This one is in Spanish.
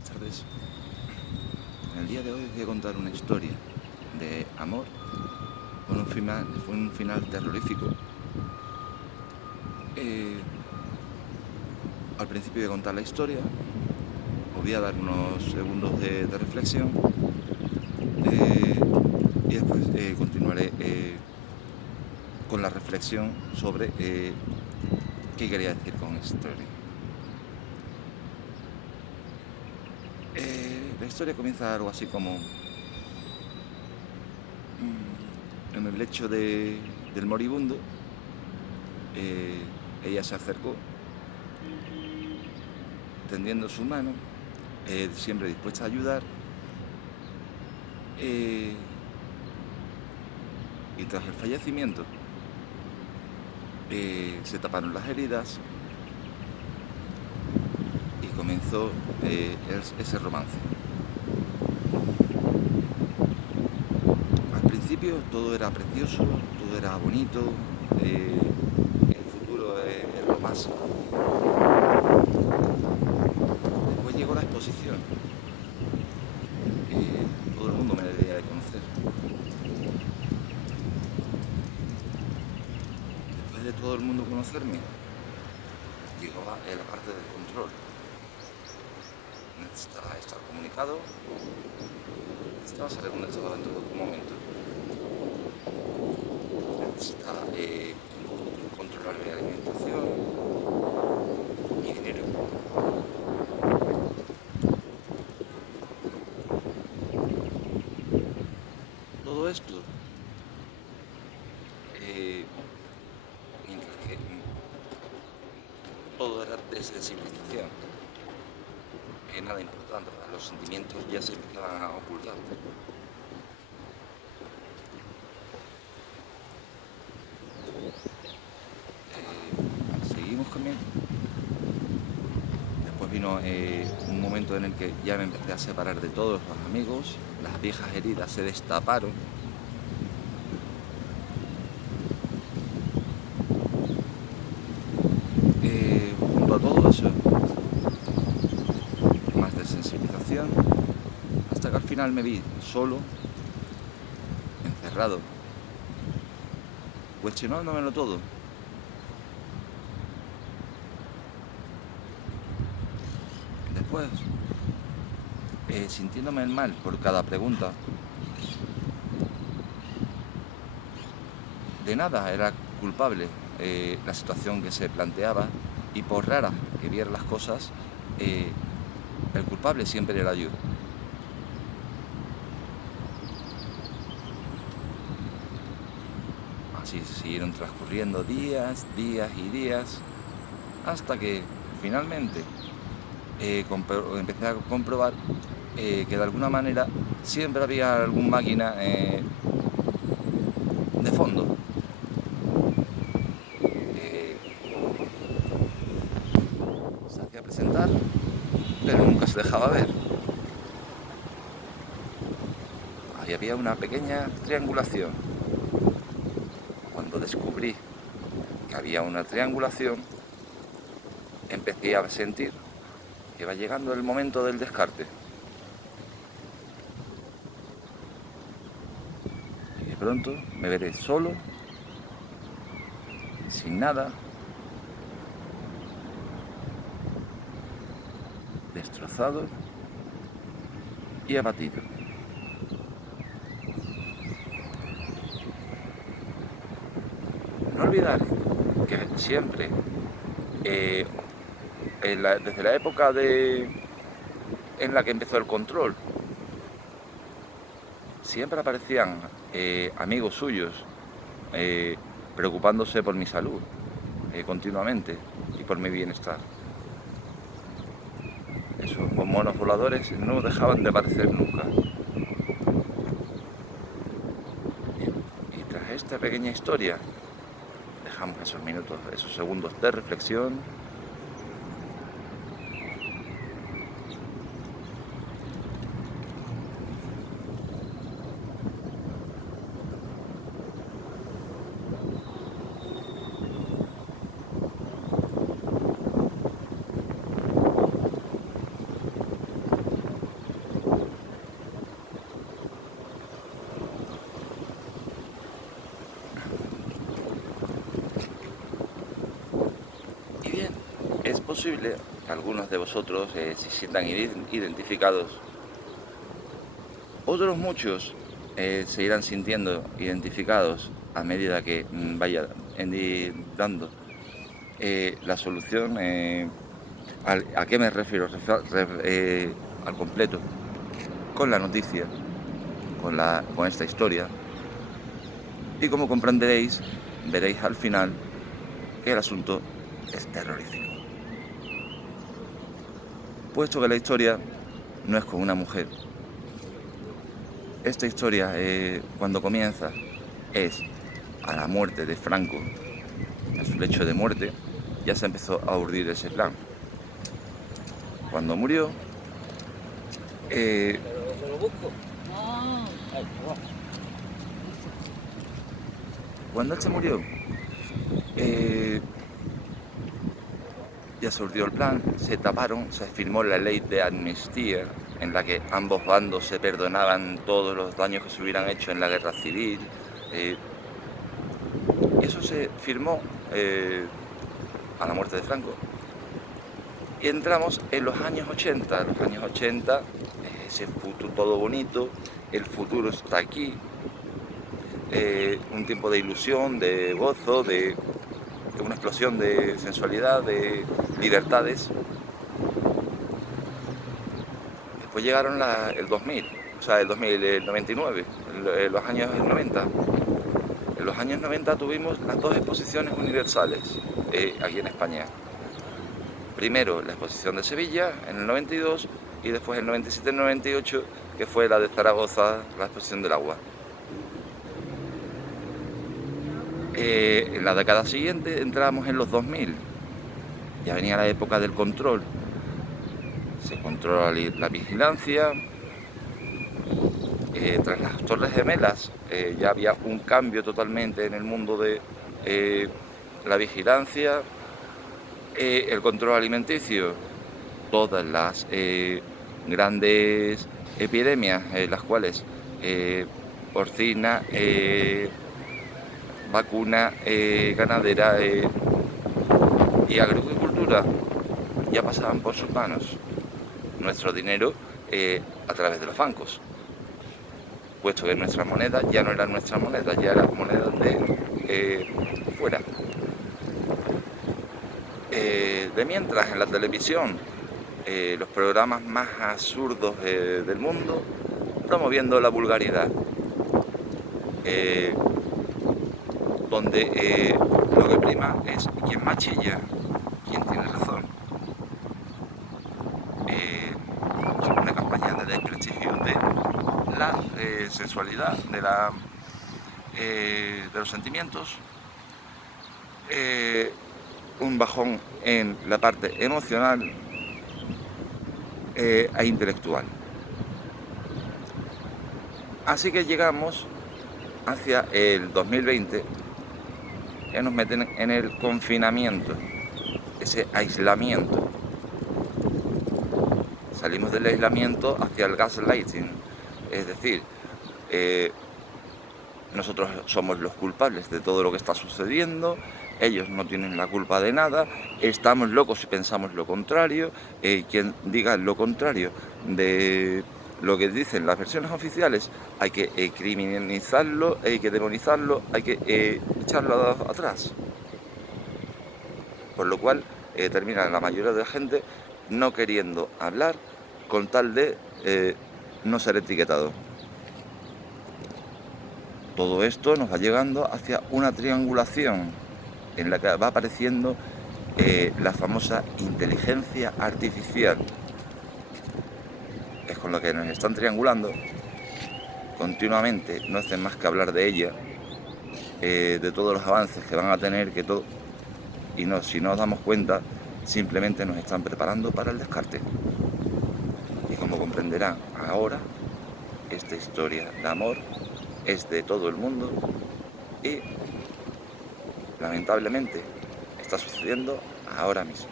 Buenas tardes. En el día de hoy os voy a contar una historia de amor con un final terrorífico. Al principio voy a contar la historia, os voy a dar unos segundos de reflexión y después continuaré con la reflexión sobre qué quería decir con esta historia. La historia comienza algo así como en el lecho del moribundo. Ella se acercó tendiendo su mano, siempre dispuesta a ayudar, y tras el fallecimiento se taparon las heridas y comenzó ese romance. Al principio todo era precioso, todo era bonito, el futuro era lo más. Después llegó la exposición. Todo el mundo me debía de conocer. Después de todo el mundo conocerme, llegó la parte del control. Necesitaba estar comunicado, necesitaba saber dónde estaba en todo momento. Necesitaba controlar mi alimentación, mi dinero. Todo esto, mientras que todo era desensibilización, nada importante, los sentimientos ya se empezaban a ocultar. Seguimos caminando. Después vino un momento en el que ya me empecé a separar de todos los amigos, las viejas heridas se destaparon. Junto a todo eso, más desensibilización, hasta que al final me vi solo, encerrado, cuestionándomelo todo. Después, sintiéndome mal por cada pregunta, de nada era culpable la situación que se planteaba, y por rara que viera las cosas, el culpable siempre era yo. Así siguieron transcurriendo días y días, hasta que finalmente empecé a comprobar que de alguna manera siempre había alguna máquina de fondo. Se hacía presentar, pero nunca se dejaba ver. Ahí había una pequeña triangulación. Cuando descubrí que había una triangulación, empecé a sentir que iba llegando el momento del descarte. Y de pronto me veré solo, sin nada, destrozado y abatido. No olvidar que siempre, desde la época en la que empezó el control, siempre aparecían amigos suyos preocupándose por mi salud continuamente y por mi bienestar. Esos monos voladores no dejaban de aparecer nunca. Y tras esta pequeña historia, dejamos esos minutos, esos segundos de reflexión. posible que algunos de vosotros se sientan identificados. Otros muchos se irán sintiendo identificados a medida que vaya dando la solución. ¿A qué me refiero? Al completo, con la noticia, con esta historia. Y como comprenderéis, veréis al final que el asunto es terrorífico. Puesto que la historia no es con una mujer. Esta historia, cuando comienza, es a la muerte de Franco, a su lecho de muerte. Ya se empezó a urdir ese plan. Cuando murió, cuando él se murió, ya se urdió el plan, se taparon, se firmó la ley de amnistía, en la que ambos bandos se perdonaban todos los daños que se hubieran hecho en la guerra civil. Eso se firmó a la muerte de Franco. Y entramos en los años 80. Los años 80, ese futuro todo bonito, el futuro está aquí. Un tiempo de ilusión, de gozo, de una explosión de sensualidad, de libertades. Después llegaron el 2000, o sea, el 99, los años 90. En los años 90 tuvimos las dos exposiciones universales aquí en España. Primero la exposición de Sevilla en el 92 y después el 97-98, que fue la de Zaragoza, la exposición del agua. En la década siguiente entrábamos en los 2000. Ya venía la época del control. Se controla la vigilancia. Tras las Torres Gemelas ya había un cambio totalmente en el mundo de la vigilancia, el control alimenticio, todas las grandes epidemias, las cuales porcina, vacuna, ganadera y agricultura ya pasaban por sus manos. Nuestro dinero a través de los bancos, puesto que nuestra moneda ya no era nuestra moneda, ya era moneda de fuera. De mientras, en la televisión, los programas más absurdos del mundo, promoviendo la vulgaridad, donde lo que prima es quién más chilla, quién tiene razón. Una campaña de desprestigio de la sexualidad, de los sentimientos, un bajón en la parte emocional e intelectual. Así que llegamos hacia el 2020, que nos meten en el confinamiento, ese aislamiento. Salimos del aislamiento hacia el gaslighting, es decir, nosotros somos los culpables de todo lo que está sucediendo, ellos no tienen la culpa de nada, estamos locos si pensamos lo contrario, quien diga lo contrario de lo que dicen las versiones oficiales, hay que criminalizarlo, hay que demonizarlo, hay que echarlo atrás. Por lo cual termina la mayoría de la gente no queriendo hablar con tal de no ser etiquetado. Todo esto nos va llegando hacia una triangulación en la que va apareciendo la famosa inteligencia artificial. Es con lo que nos están triangulando continuamente, no hacen más que hablar de ella, de todos los avances que van a tener, y si no nos damos cuenta, simplemente nos están preparando para el descarte. Y como comprenderán ahora, esta historia de amor es de todo el mundo y lamentablemente está sucediendo ahora mismo.